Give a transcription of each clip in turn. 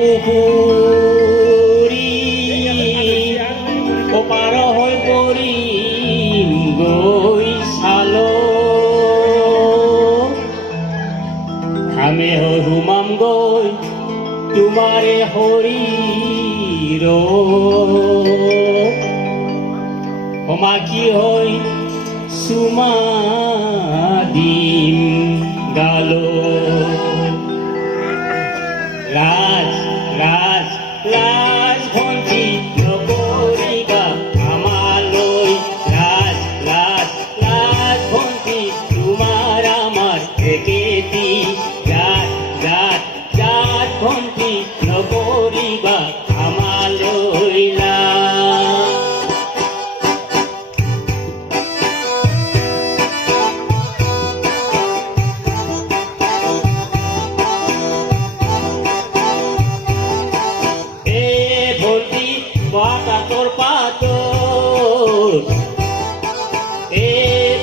পুখুৰী অপাৰ হৈ পৰিম গৈ চালো ঘামে হৈ সোমাম গৈ তোমাৰে শৰীৰ সমাখি হৈ চুমা দিম গালো লাজ লাজ লাজ ভণ্টি নকৰিবা আমালৈ লাজ লাজ লাজ ভণ্টি তোমাৰ আমাৰ একেটি জাত জাত জাত ভণ্টি নকৰিবা আমালৈ লাজ বাটাতৰ পাতৰ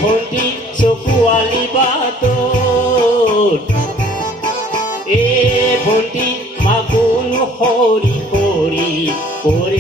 ভণ্টি চকুৱালী বাটৰ ভণ্টি মাগুণ সৰি সৰি